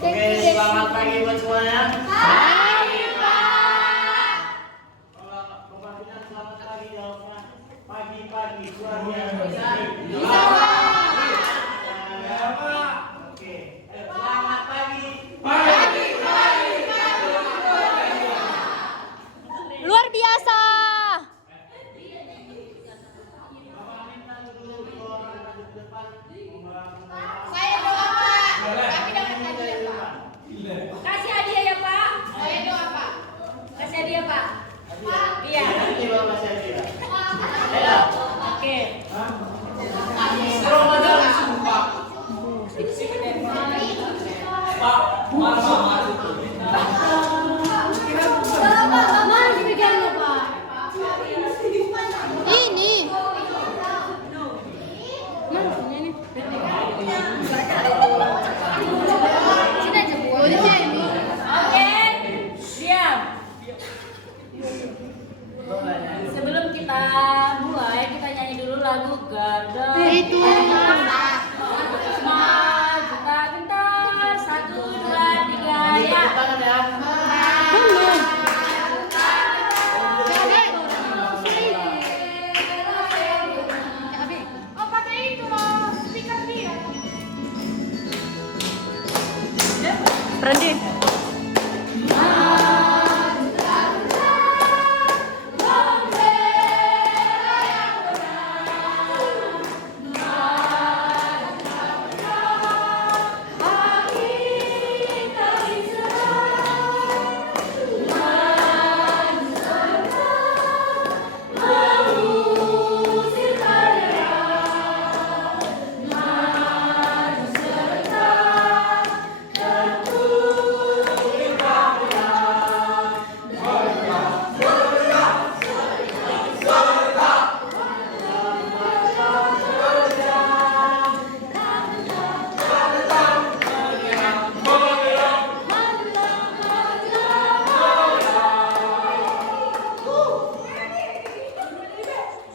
Oke, selamat pagi buat semuanya. Hai Pak. Kalau pembagian selamat pagi jawabnya pagi-pagi luar biasa. Bisa Pak. Ya Pak. Oke. Selamat pagi. Luar biasa. Bapak minta dulu dua orang maju ke depan. Saya doa Pak, tapi dapat hadiah Pak. Kasih hadiah ya Pak. Saya doa Pak. Kasih hadiah Pak. Iya. Nanti bawa masih dia. Ayo. Oke. Strong aja langsung Pak. Pak, mana Ini. Oke. Diam. Sebelum kita mulai, kita nyanyi dulu lagu Garda. Itu. Kita gentar 1, 2, 3 ya. tangan ya. Oh pakai itu loh, speaker dia. Berhenti.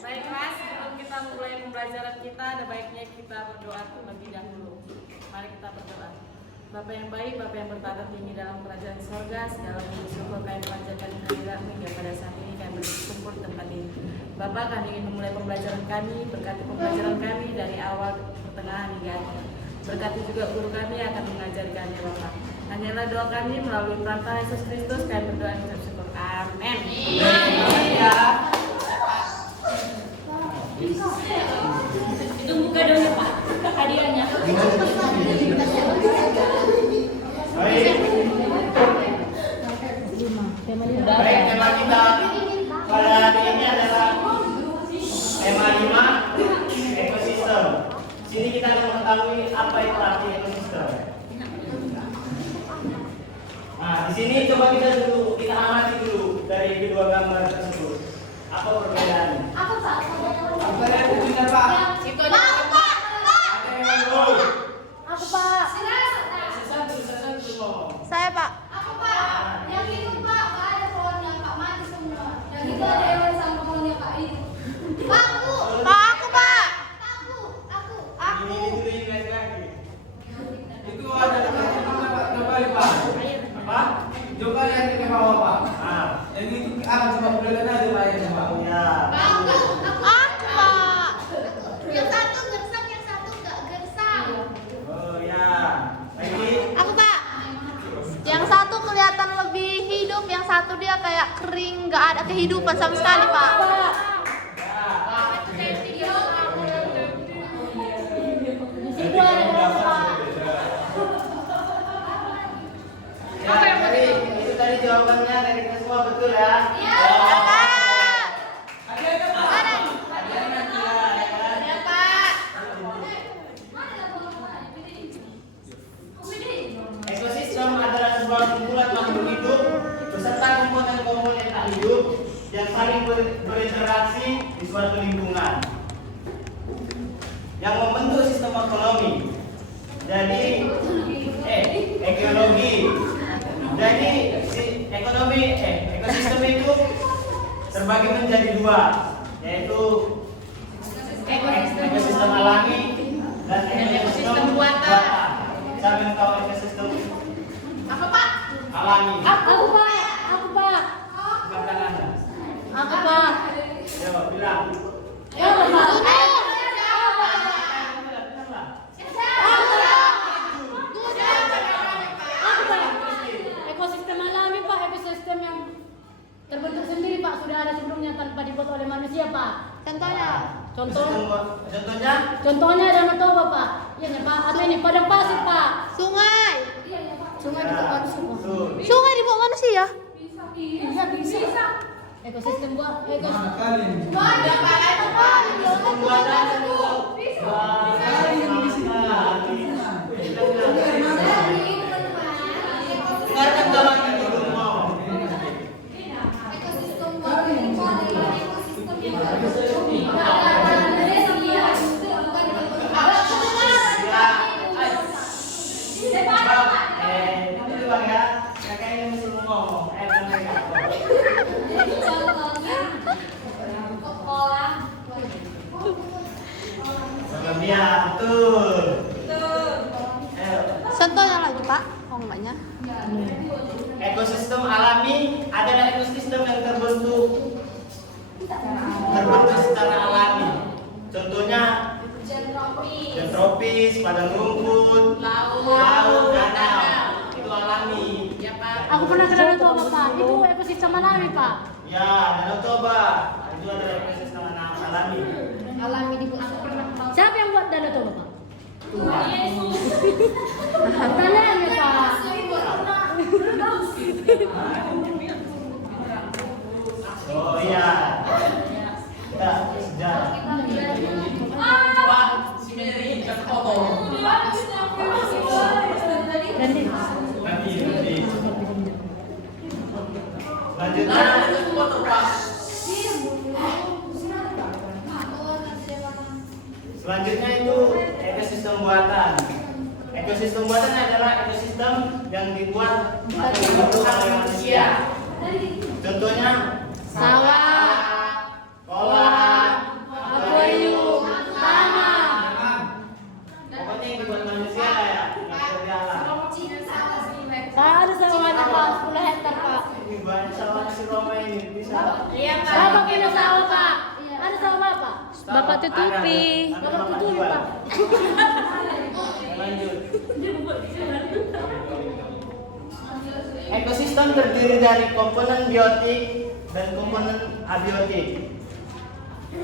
Baik Mas, sebelum kita mulai pembelajaran kita, ada baiknya kita berdoa terlebih dahulu. Mari kita berdoa. Bapa yang baik, Bapa yang bertata tinggi dalam kerajaan sorga, segala puji syukur kami panjatkan kehadiratmu hingga pada saat ini kami berkumpul di tempat ini. Bapa, kami ingin memulai pembelajaran kami, berkati pembelajaran kami dari awal, pertengahan hingga akhir. Berkati juga guru kami yang akan mengajari kami, Bapa. Hanyalah doa kami melalui perantara Yesus Kristus, kami berdoa dan mengucap syukur. Amin. Ya. Itu buka dong ya Pak, hadiahnya. Baik. Baik, tema kita pada hari ini adalah tema 5 ekosistem. Sini kita akan mengetahui apa itu arti ekosistem. Nah, di sini coba kita amati dulu dari kedua gambar tersebut. Apa perbedaannya? Apa Pak? Benar Pak. Itu ada Pak. Aku Pak. Satu ngomong. Saya Pak. Aku Pak. Yang itu Pak, Pak ada pohonnya Pak, mati semua. Yang itu ada hewan sama pohonnya Pak itu. Pak aku. Pak aku Pak. Ini dulu yang lagi. Itu ada kembali Pak. Apa? Coba lihat ke bawah Pak. Ah, Yang itu cuma berjalan aja Pak ya Pak. ya. Aku. Aku Pak. Yang satu gersang, yang satu enggak gersang. Oh ya. Lagi. Aku Pak. Yang satu kelihatan lebih hidup, yang satu dia kayak kering, nggak ada kehidupan sama sekali Pak. Ya, itu tadi jawabannya dari kita semua betul ya? Iya. Pak. Hadiahnya nanti lah, ya kan? Ya Pak. Ekosistem adalah sebuah kumpulan makhluk hidup beserta komponen-komponen tak hidup yang saling berinteraksi di suatu lingkungan yang membentuk sistem ekonomi. Jadi, ekologi. Jadi, ekosistem itu terbagi menjadi dua, yaitu ekosistem alami dan ekosistem buatan. Siapa yang tahu ekosistem alami. Aku Pak. Bukan Anda. Aku Pak. Ayo bilang. Ya Pak. Ekosistem alami Pak, ekosistem yang terbentuk sendiri Pak, sudah ada sebelumnya tanpa dibuat oleh manusia Pak. Contohnya. Contohnya Danau Toba Pak. Iya Pak. Atau ini padang pasir Pak. Sungai. Sungai dibuat manusia Pak. Sungai dibuat manusia. Iya bisa. Ekosistem buat ekosistem. Ya, betul. Contohnya lagi Pak. Oh enggaknya. Ekosistem alami adalah ekosistem yang terbentuk secara alami. Contohnya hujan tropis, padang rumput, laut, danau. Itu alami. Aku pernah ke Danau Toba Pak. Itu ekosistem alami Pak. Ya, Danau Toba itu adalah ekosistem alami. Alami dibuat. Siapa yang buat Danau Toba Pak? Yesus. Tanyanya Pak. Oh iya. Kita sejarah. Nanti. Selanjutnya itu ekosistem buatan. Ekosistem buatan adalah ekosistem yang dibuat atau dibentuk oleh manusia. Contohnya Sawah. kolam, Akuarium. Tanah. pokoknya yang dibuat manusia lah ya, yang dari alam. Pak ada sawahnya Pak, 10 hektar Pak. Ini banyak sawah si Roma ini bisa. Bapak punya sawah Pak. Ada sawah Bapak. Bapak tutupi. Ada, Bapak tutupi Pak. Lanjut. Ekosistem terdiri dari komponen biotik dan komponen abiotik.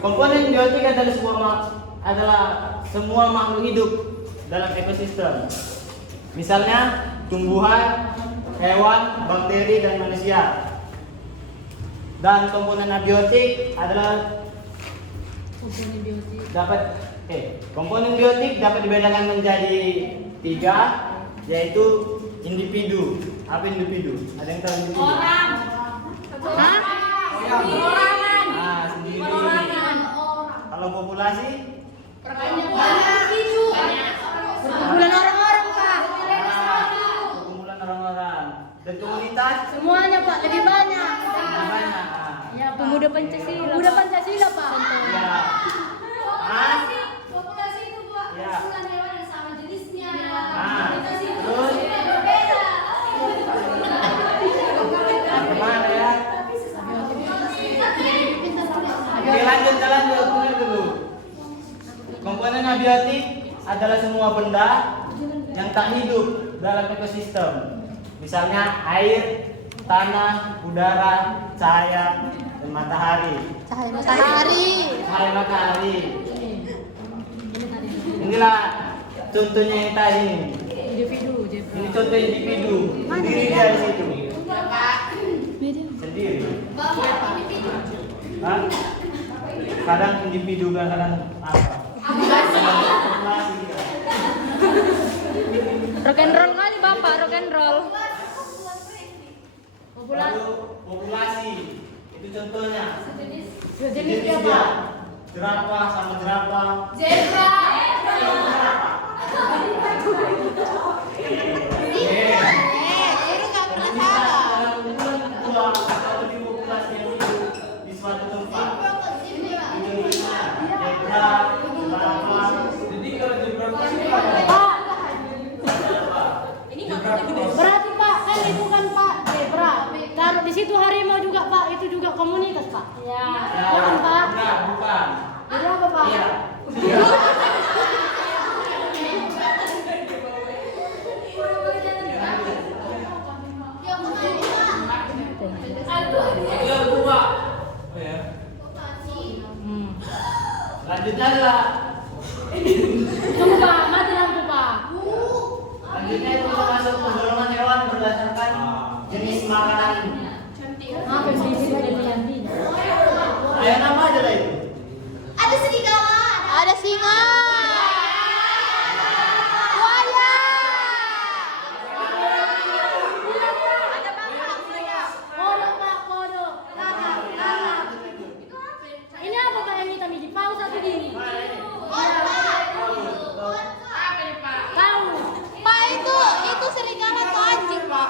Komponen biotik adalah semua makhluk hidup dalam ekosistem. Misalnya tumbuhan, hewan, bakteri, dan manusia. Dan komponen abiotik adalah komponen biotik dapat dibedakan menjadi 3, yaitu individu. Apa individu? Ada yang tahu individu? Hah? Ah, sendiri. Kalau populasi? Bulan orang-orang Pak. Perkumpulan orang-orang. Dan komunitas? Semuanya Pak, lebih banyak. Lebih banyak. Ya, Pak. Pemuda Pancasila. Pemuda Pancasila Pak. Ya. Ah, Populasi itu Pak, Ya. kumpulan hewan yang sama jenisnya. Ah, Populasi itu terus? berbeda. Gimana ya? Oke, lanjut. Tunggu dulu. Komponen abiotik adalah semua benda yang tak hidup dalam ekosistem. Misalnya air, tanah, udara, cahaya, dan matahari. Cahaya matahari. Cahaya matahari. Inilah contohnya yang tadi. Individu. Ini contoh individu. Diri dia di situ. Sendiri. Hah? Kadang individu, kadang apa? Rock and roll kali Bapak, rock and roll. Lalu populasi. Itu contohnya. Jenis apa? Jerapah sama jerapah. Zebra. Guru nggak pernah salah. Dalam kumpulan dua atau lebih populasi yang hidup di suatu tempat. Indonesia, zebra, jerapah. Jadi kalau zebra Pak. Berarti Pak, kan itu kan Pak situ harimau juga Pak, itu juga komunitas Pak. Ya. Ya kan Pak? Enggak, bukan. Jadi apa Pak? Iya. Iya, dua. Oh ya. Lanjutkan lah. Tunggu Pak, mati lampu Pak. Lanjutnya itu masuk penggolongan hewan berdasarkan jenis makanan. Apa yang bisa jadi nanti? Ayo nama aja lah itu. Ada serigala. Ada singa. Buaya. Kodok Pak, kodok. Kakak. Ini apa Pak yang minta di paus atau gini? Tahu. Pak itu serigala atau anjing Pak?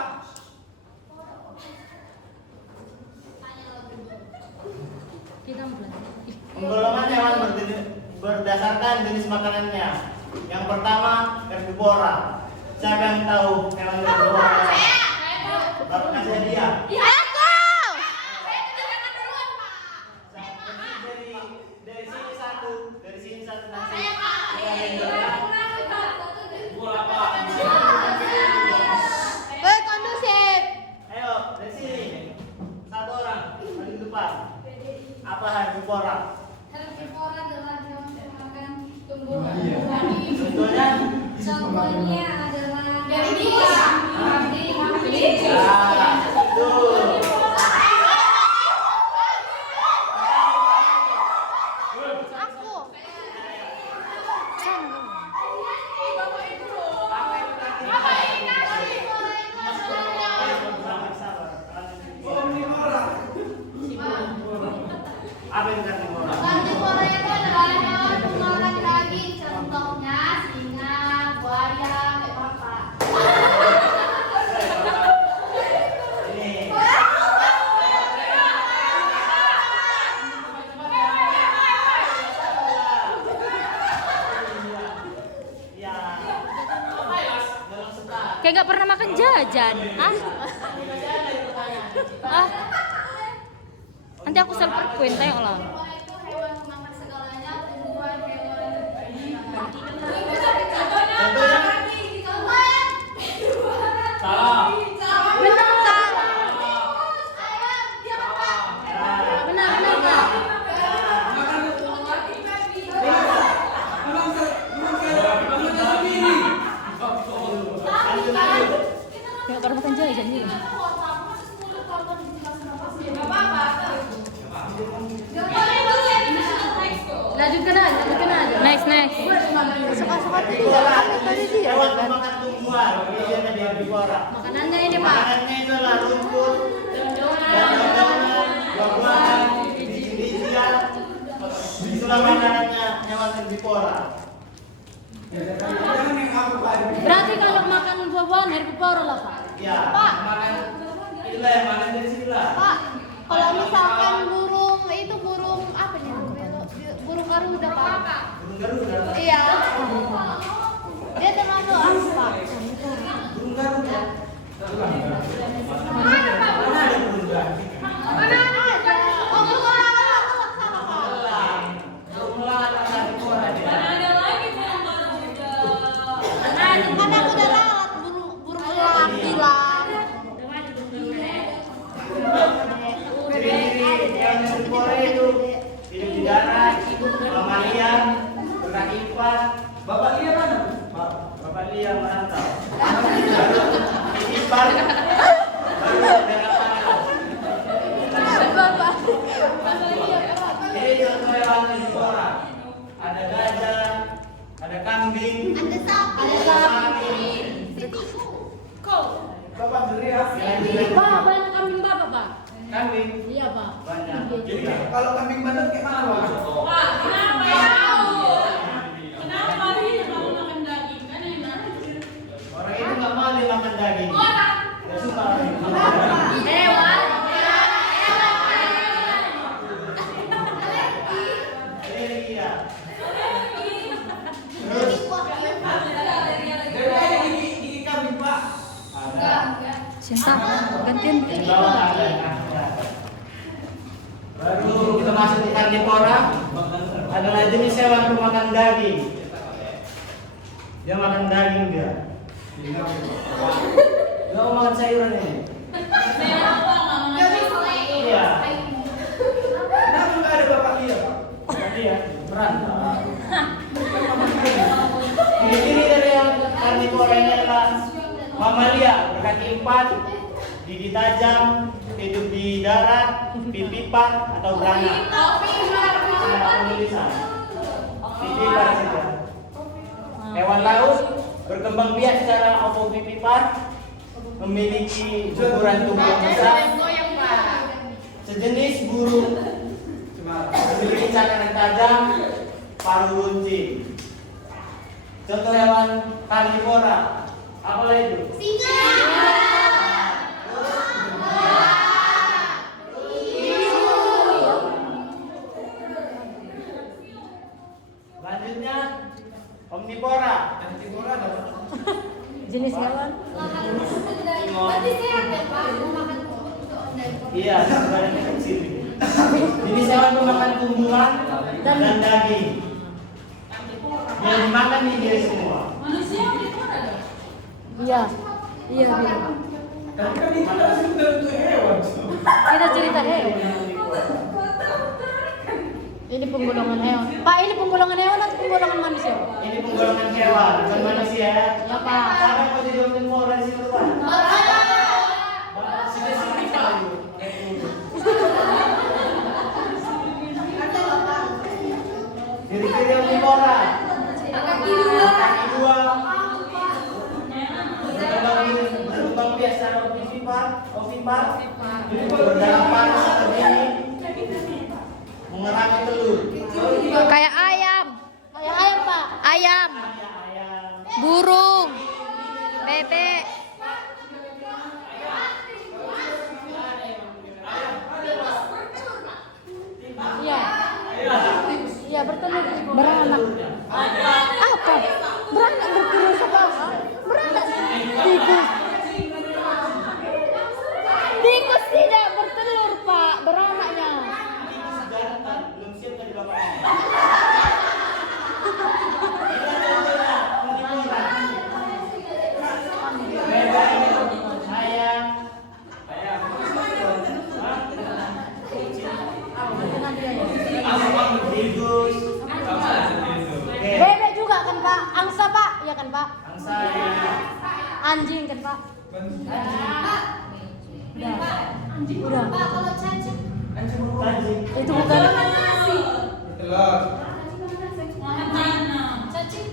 Kita mulai. Penggolongan hewan berdasarkan jenis makanannya. Yang pertama herbivora. Siapa yang tahu hewan herbivora? Bapak kasih hadiah. Aku. Dari sini satu, nanti. Bola Pak. Kondusif. Ayo dari sini. Satu orang paling depan. Apa herbivora? Herbivora adalah hewan pemakan tumbuhan. Contohnya? Contohnya adalah dari Ah, tuh. Aku. Apa itu herbivora? Herbivora itu adalah hewan pemakan daging. Contohnya singa, buaya, apa. Ini. Ya. Dalam setar. Kayak gak pernah makan jajan. Hah? Ah. Nanti aku selper queen tengok lah. Herbivora itu hewan pemakan segalanya, tumbuhan, hewan. Contohnya? Salah. Benar Pak. Kayak pernah makan jajan nih. Lanjutkan aja. Next. Suka-suka Herbivora. tadi dia. Hewan pemakan tumbuhan. Ini ada herbivora. Makanannya ini Pak. Makanannya itu adalah rumput, daun-daunan, buah-buahan, biji-bijian. Itulah makanannya hewan herbivora. Berarti kalau makan buah-buahan herbivora lah Pak. Ya, Pak. makan inilah yang makan dari sini lah. Pak, kalau misalkan burung itu burung apa nih? Burung garuda Pak. Burung Garuda. Iya. Dia termasuk apa Pak? Burung Garuda. Mana ada burung Garuda? Mana ada? Oh, burung garuda sana Pak. Burung elang ada herbivora dia. Kan aku udah ralat burung elang bilang. Ciri-ciri hewan herbivora itu hidup di darat, mamalia, berkaki empat. Bapak Lia mana? Bapak Lia merantau. Ipar. Baru daerah Bapak. Ini contoh hewan herbivora. Ada gajah, ada kambing, Ada sapi. ada sapi. Bapak beri ya. Pak, banyak kambing Bapak Pak. Kambing Iya Pak. banyak. Jadi kalau kambing bandar kayak mana Pak? Orang itu nggak mau dia makan daging. Nggak suka orang itu makan daging. Ini dia. Terus Jadi gigi kambing Pak. ada Cinta, gantian. di bawah ada termasuk karnivora adalah jenis hewan pemakan daging. Dia makan daging dia. Dia mau makan sayuran ini. Iya. Kenapa nggak ada bapak Lia, Pak? Iya, berat. Ciri-ciri dari yang karnivora ini adalah mamalia, berkaki 4, gigi tajam, hidup di darat, pipipar atau beranak. Ada penulisan. Pipipar saja. Hewan laut berkembang biak secara ovovivipar, memiliki ukuran tubuh yang besar, sejenis burung, memiliki cakar yang tajam, paruh runcing. Contoh hewan karnivora, apa itu? Singa. Selanjutnya omnivora. Karnivora ada Pak? Jenis hewan. Berarti sehat ya Pak, makan Iya, sebenarnya kecil. Jenis hewan pemakan tumbuhan dan daging. Yang dimakan ini dia semua. Iya. Iya. Kan itu kan bentuk hewan. Kita cerita deh. Ini penggolongan hewan. Pak, ini penggolongan hewan atau penggolongan manusia? Ini penggolongan hewan, bukan manusia. Ya, Pak. Siapa yang mau jadi omnivora di situ, Pak? Sini-sini, Pak. Ciri-ciri omnivora. Kaki dua. Berkembang biak secara ovipar. Berdalam panas atau dingin. Mengerami telur. Kayak ayam, Kayak ayam, Pak. ayam, burung, bebek. Iya. Iya, bertelur. Beranak. Apa? Beranak bertelur apa? Beranak. Tikus. Tikus tidak bertelur, Pak. Beranaknya. Belum siap tadi bapak. Bebek juga kan, Pak? Angsa, Pak? Ya kan, Pak? Angsa ya. Anjing kan, Pak? Udah. Pak, kalau cacing Anjing. Itu bukan. Telur. cacing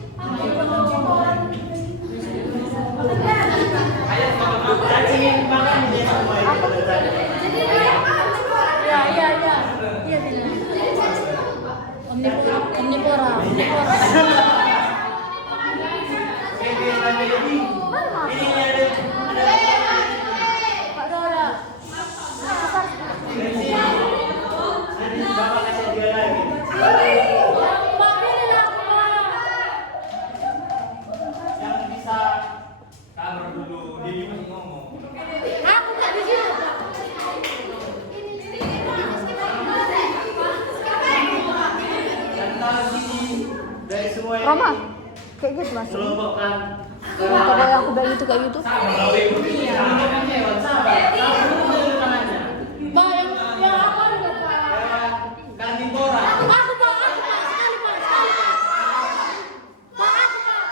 Cacing yang dimakan dia semua itu dari tadi. jadi dia Iya, iya, iya. Iya, benar. Omnivora. Omnivora. Omnivora. Ini ada Pak Dora. Nanti bapak kasih dia lagi. Pak, pilihlah aku, Pak. Yang bisa Sabar dulu, dia masih ngomong. Aku tak di situ. dan tahu sini dari semua ini Roma, kayak gitu mas. kelompokkan Kalau yang aku bilang itu kayak gitu. sabar. Iya, makan hewan sabar. Dulu tangannya. Pak, yang apa juga, Pak? Hewan karnivora. Aku, Pak, sekali, Pak, sekali, Pak. Pak, aku, Pak.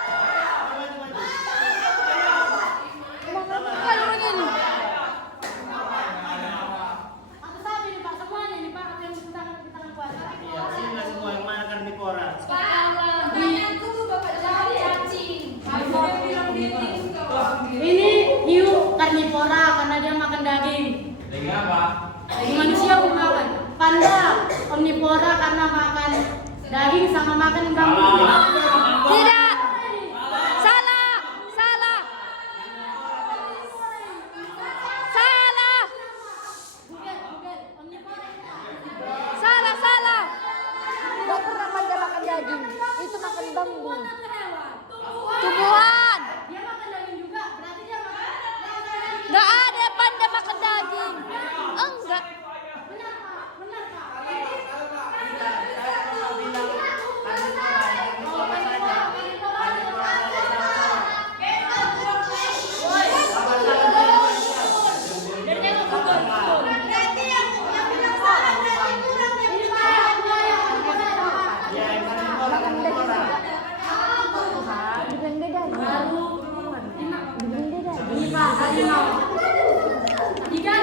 Sekali lagi nih. Aku sabi nih, Pak, semuanya nih, Pak. Aku yang di tangan Pak. Iya, sini semua yang mana karnivora. Pertanyaanku Bapak jawab cacing. Ini hiu karnivora karena dia makan daging. Daging apa? Daging manusia bukan. Panda omnivora karena makan daging sama makan bambu. Tidak. Salah. Salah. Salah. Salah, salah. Gak pernah panda makan daging. Itu makan bambu. Tumbuhan. Dia makan daging juga. Berarti dia makan. Nggak ada panda makan daging. Enggak. Benar, Pak. Benar, Pak.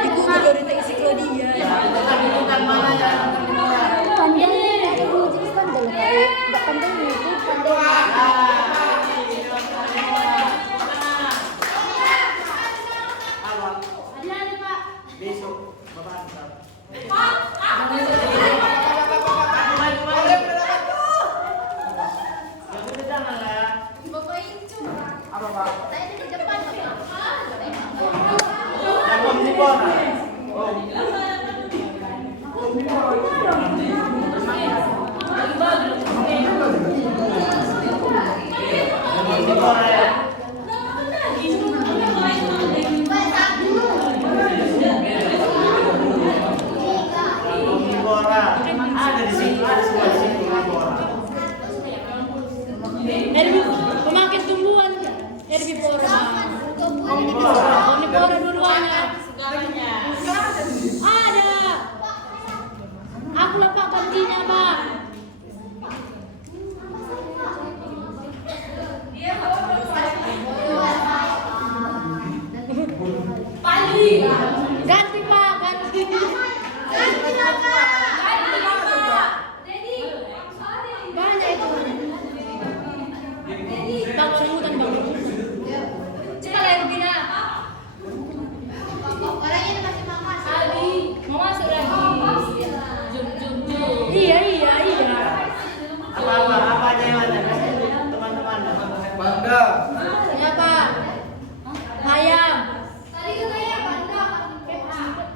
Dikubur dari teksi ke dia. Ya, kita butuhkan mana yang akan dimulai. Besok, Bapak antar. Yang udah jangan lah ya. Bapak Incu. Apa Pak? Saya di depan, Bapak. Yang omnivora. Oh. Yang omnivora ya. Yang omnivora. Ada di situ, ada semua di situ omnivora. Pemakan tumbuhan. Herbivora. Omnivora. Omnivora dua-duanya. Segalanya. Ada. Aku lapar kantinnya, Pak. Ganti, Pak. Ganti. Banyak itu. Bang, sebutan, Bang. Coba lagi Bina. Orangnya masih mama. Mau masuk lagi. Iya. Apa aja yang ada? Kasih teman-teman. Panda. Kenapa? Ayam. Tadi katanya panda.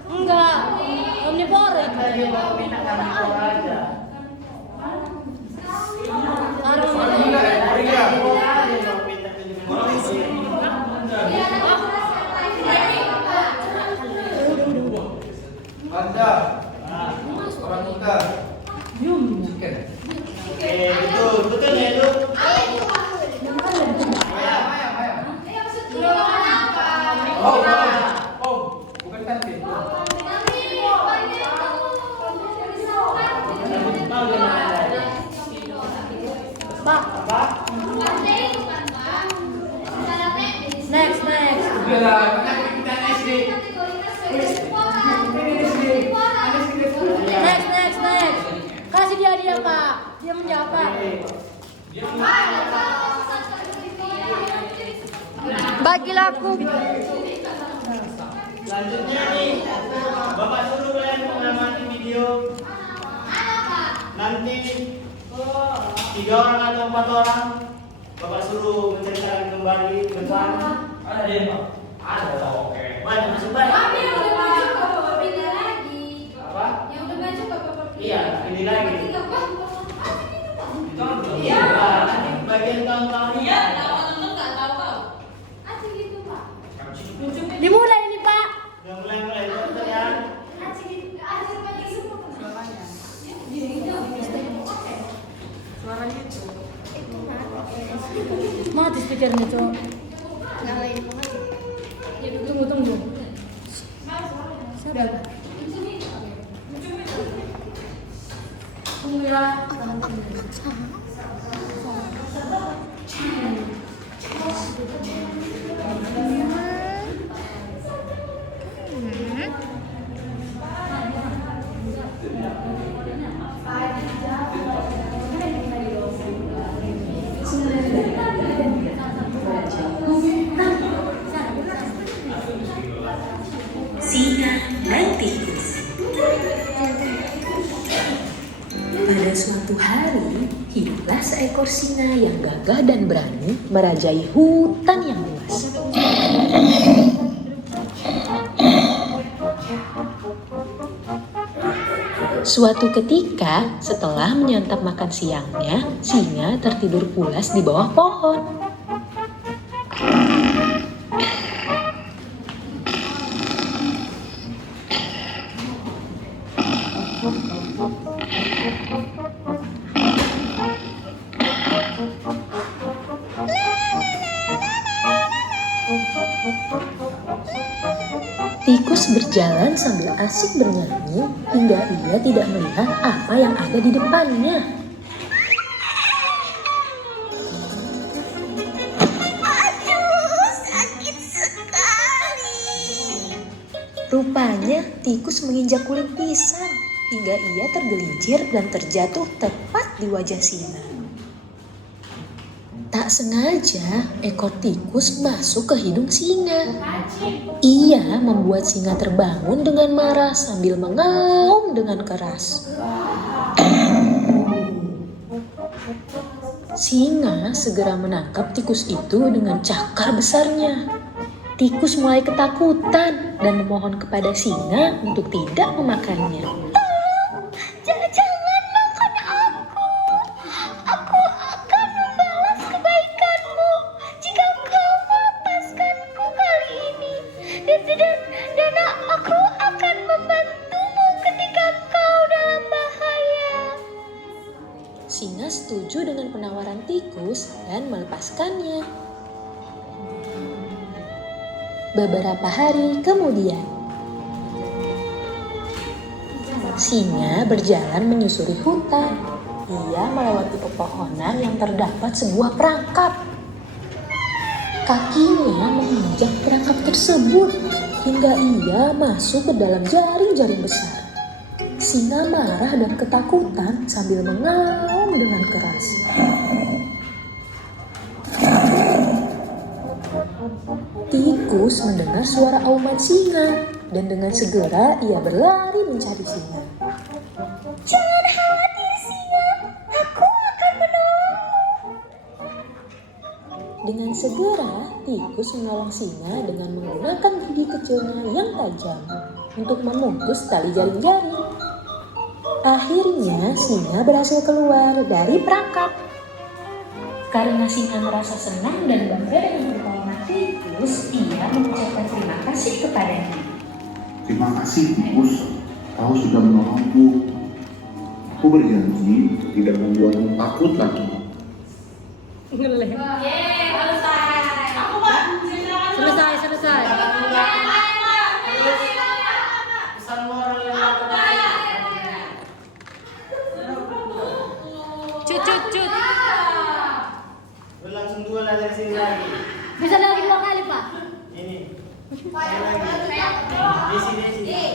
Enggak. Omnivora itu. Tadi mau minta omnivora aja. Taruh Panda, Korea. Omnivora aja mau minta Panda. Orangutan. Chicken. Betul ya itu. Oh, bukan kantin. Pak. Next. Udah, kita SD. Next. Kasih dia Pak. Dia menjawab Pak. Bagilah aku. Selanjutnya nih, Bapak suruh kalian mengamati video. Nanti 3 orang atau 4 orang, Bapak suruh menceritakan kembali tentang. Ada dia, Pak. Ada. Oke. Banyak masih banyak. Tapi yang udah maju Bapak pindah lagi. Apa? Yang udah maju Bapak pindah. Iya, ini lagi. Tidak, Pak. Iya, Pak. Nanti bagian tahun-tahun ini. Iya, kalau nonton nggak tahu kau. Asik gitu, Pak. Dimulai ini Pak. Udah mulai dokter ya. Asik gitu. Asik lagi semua. Suaranya itu. Mati speakernya Cok. Nyalain banget. Tunggu. Sudah. Tunggulah. Singa dan tikus. Pada suatu hari, hiduplah seekor singa yang gagah dan berani merajai hutan yang luas. Suatu ketika, setelah menyantap makan siangnya, singa tertidur pulas di bawah pohon. Tikus berjalan sambil asik bernyanyi hingga ia tidak melihat apa yang ada di depannya. Aduh, sakit sekali. Rupanya tikus menginjak kulit pisang hingga ia tergelincir dan terjatuh tepat di wajah singa. Tak sengaja ekor tikus masuk ke hidung singa. Ia membuat singa terbangun dengan marah sambil mengaum dengan keras. Singa segera menangkap tikus itu dengan cakar besarnya. Tikus mulai ketakutan dan memohon kepada singa untuk tidak memakannya. Jangan makan aku. Aku akan membalas kebaikanmu jika kau melepaskanku kali ini. Dan aku akan membantumu ketika kau dalam bahaya. Singa setuju dengan penawaran tikus dan melepaskannya. Beberapa hari kemudian, singa berjalan menyusuri hutan. Ia melewati pepohonan yang terdapat sebuah perangkap. Kakinya menginjak perangkap tersebut hingga ia masuk ke dalam jaring-jaring besar. Singa marah dan ketakutan sambil mengaum dengan keras. Tikus mendengar suara auman singa dan dengan segera ia berlari mencari singa. Jangan khawatir singa, aku akan menolongmu. Dengan segera tikus menolong singa dengan menggunakan gigi kecilnya yang tajam untuk memutus tali jaring-jaring. Akhirnya singa berhasil keluar dari perangkap. Karena singa merasa senang dan bangga dengan pertolongan tikus, ia mengucapkan terima kasih kepadanya. Terima kasih tikus, kau sudah menolongku. Aku berjanji tidak membuatmu takut lagi. Selesai. Pesan moral yang lakukan. Cut. Langsung dua lah dari sini lagi. Bisa lagi 2 kali, Pak. Ini. Saya lagi. Di sini.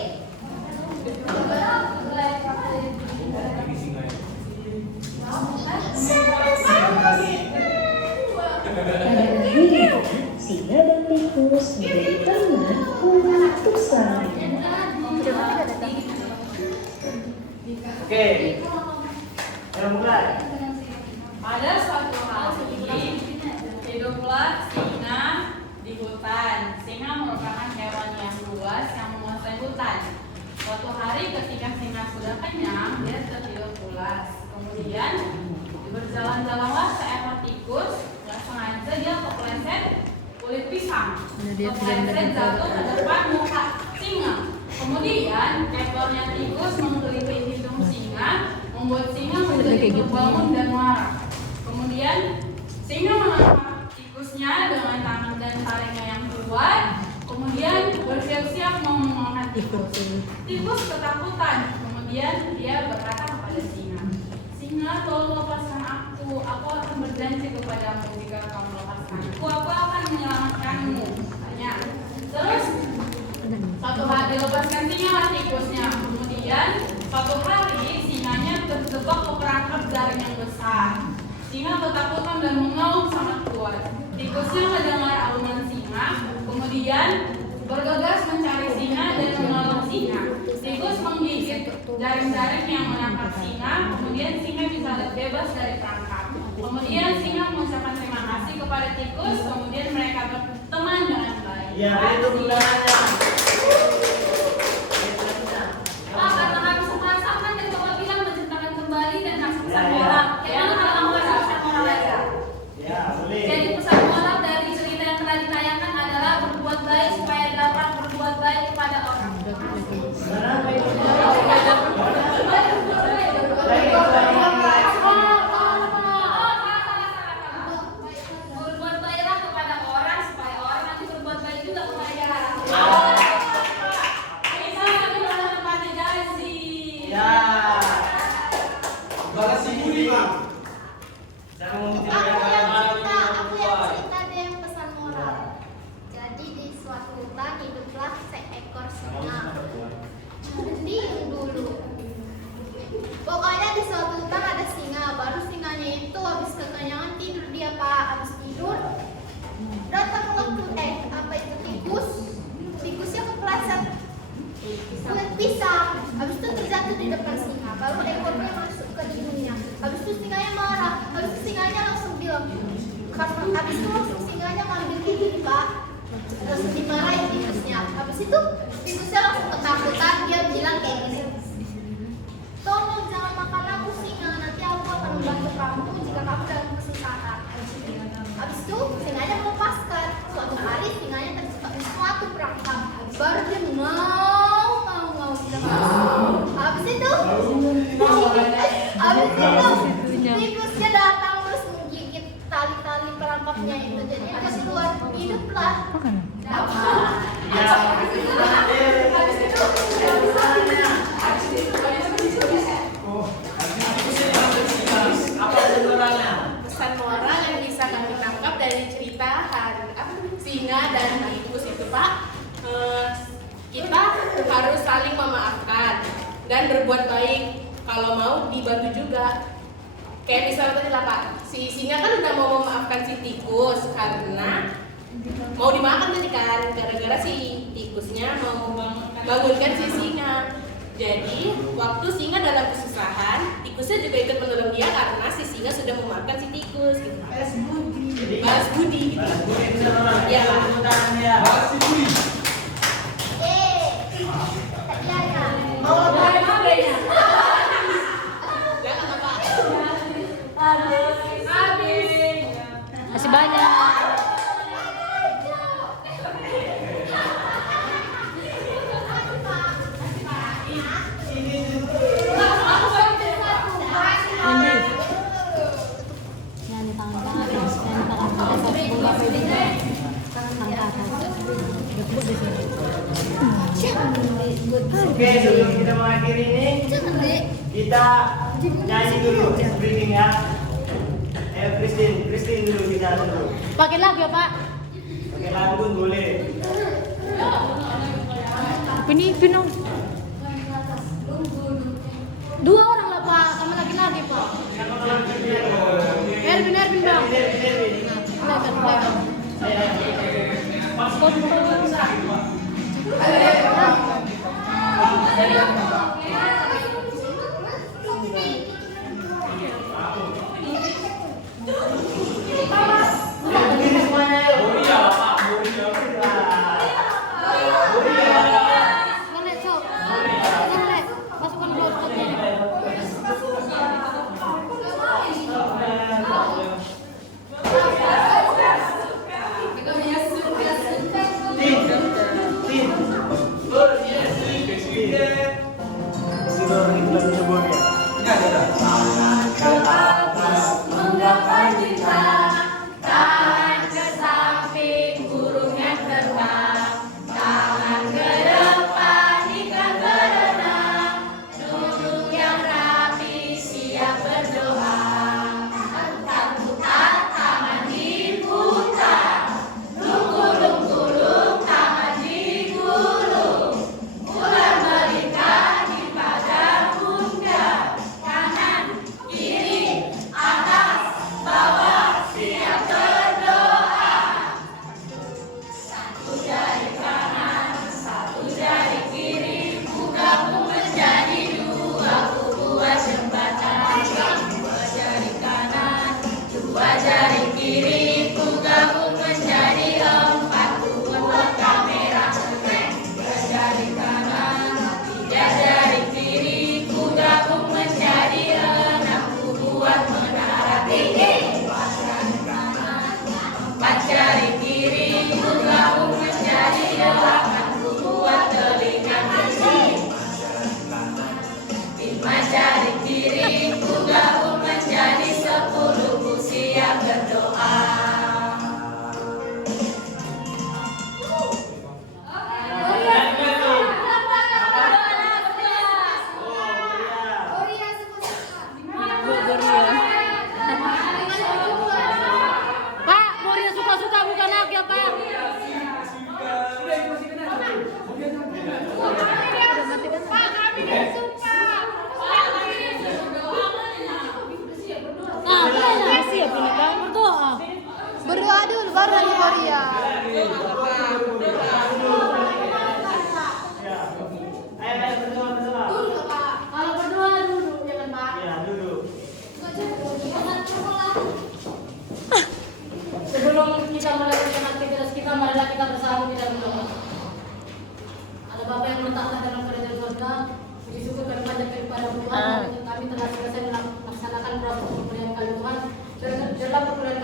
Singa dan tikus menjadi teman untuk selamanya. Oke. Yang mulai. Pada suatu hari, hiduplah singa di hutan. Singa merupakan hewan yang luas yang menguasai hutan. Suatu hari ketika singa sudah kenyang, dia tertidur pulas. Kemudian berjalan-jalanlah seekor tikus. Nggak sengaja dia kepleset kulit pisang. Kepleset jatuh ke depan muka singa. Kemudian ekornya tikus menggelitik hidung singa, membuat singa menjadi terbangun dan marah. Kemudian singa menangkap tikusnya dengan tangan dan taringnya yang kuat. Kemudian bersiap-siap mau memakan tikus. Tikus ketakutan. Kemudian dia berkata kepada singa, "Singa, tolong lepaskan aku. Aku akan berjanji kepadamu jika kamu lepaskanku, aku akan menyelamatkanmu." Tanya. Terus satu hari dilepaskan singa tikusnya. Kemudian suatu hari singanya terjebak ke perangkap jaring yang besar. Singa ketakutan dan mengaum sangat kuat. Tikusnya mendengar auman singa, kemudian bergegas mencari singa dan menolong singa. Tikus menggigit jaring-jaring yang menangkap singa, kemudian singa bisa bebas dari perangkap. Kemudian singa mengucapkan terima kasih kepada tikus, kemudian mereka berteman dengan baik. Ya, itu gunanya. Pak, karena kami sepasang kan yang Bapak bilang menciptakan kembali dan kasih pesan moral. Gimana kalau kamu kasih pesan moral aja? Ya, boleh. Jadi pesan moral dari cerita yang telah ditayangkan adalah berbuat baik supaya dapat berbuat baik kepada orang. Kenapa itu? Berbuat baiklah kepada orang supaya orang nanti berbuat baik juga kepada kita. Bisa adalah tempat gaji. Ya. Balas budi, Bang. Jangan mengutip Aku yang kata-kata cerita, aku yang buat. cerita dia yang pesan moral. Jadi di suatu hutan hiduplah seekor ekor singa. Diem dulu. Pokoknya di suatu hutan ada singa. Baru singanya itu habis kekenyangan tidur dia Pak. Habis tidur datanglah tikus. Tikusnya kepleset kulit pisang. Habis itu terjatuh di depan singa. Baru ekornya masuk ke hidungnya. Habis itu singanya marah. Habis itu singanya langsung bilang, karena habis itu langsung singanya ngambil gigi Pak. Terus dimarahin tikusnya. Habis itu tikusnya langsung ketakutan. Dia bilang kayak gini, tolong jangan makan aku singa. Nanti aku akan membantu kamu jika kamu dalam kesusahan. Habis itu singanya melepaskan. Suatu hari singanya terjebak di suatu perangkap. Baru dia mau habis itu tikusnya datang terus menggigit tali-tali perangkapnya itu. Jadi dia keluar hiduplah. Pesan moral yang bisa kami tangkap dari cerita singa dan tikus itu Pak, kita harus saling memaafkan dan berbuat baik. Kalau mau dibantu juga. Kayak misalnya tadi lah Pak, si singa kan udah mau memaafkan si tikus karena mau dimakan tadi kan, gara-gara si tikusnya mau bangunkan si singa. Jadi waktu singa dalam kesusahan, tikusnya juga ikut menolong dia karena si singa sudah memaafkan si tikus. Gitu. Balas budi. Gitu. Ya Pak. Masih budi. Masih banyak. Oke, sebelum kita mengakhiri ini, kita nyanyi dulu, breathing ya. Christine dulu kita dulu. Pakai lagu ya Pak. Pakai lagu pun boleh. Ini dong. 2 orang lah Pak, sama lagi-lagi Pak. Erwin bang.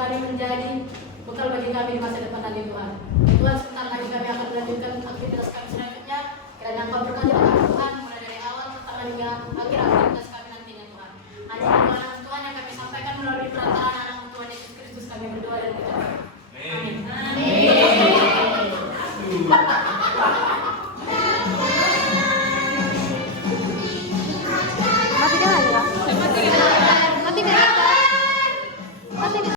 kami menjadi bekal bagi kami di masa depan nanti Tuhan. Tuhan, sebentar lagi kami akan melanjutkan aktivitas kami selanjutnya. Kiranya Engkau berkati kami Tuhan, mulai dari awal sampai hingga akhir aktivitas kami nantinya Tuhan. Hanya doa Tuhan yang kami sampaikan melalui perantaraan anak Tuhan Yesus Kristus kami berdoa dan berdoa. Amin. Amin.